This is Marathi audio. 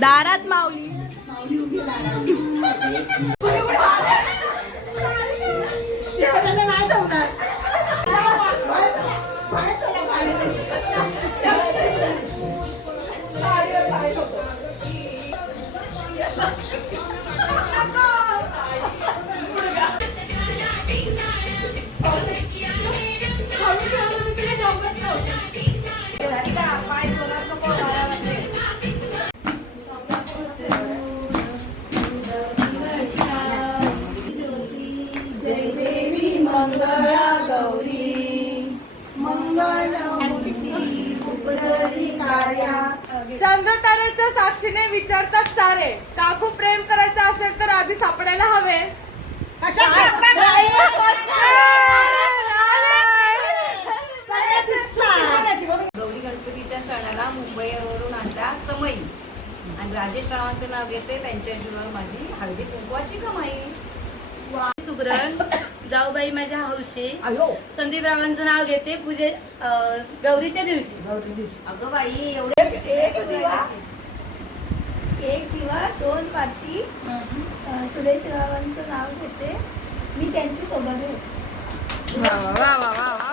दारात माऊली मंगळा गौरी चंद्र तारेच्या साक्षीने विचारतात सारे, काकू प्रेम करायचं असेल तर आधी सापडायला हवे. गौरी गणपतीच्या सणाला मुंबईवरून आणला समई आणि राजेश रावांचं नाव घेते. त्यांच्या जीवावर माझी हळदी कुंकवाची कमाई. सुगरण जाऊबाई माझ्या हौशी. संदीप रावांचं नाव घेते पूजे गौरीच्या दिवशी. अगं बाई एवढे एक दिवा 2 पाती. सुरेश रावांचं नाव घेते मी त्यांची सोबत. वा वा वा वा.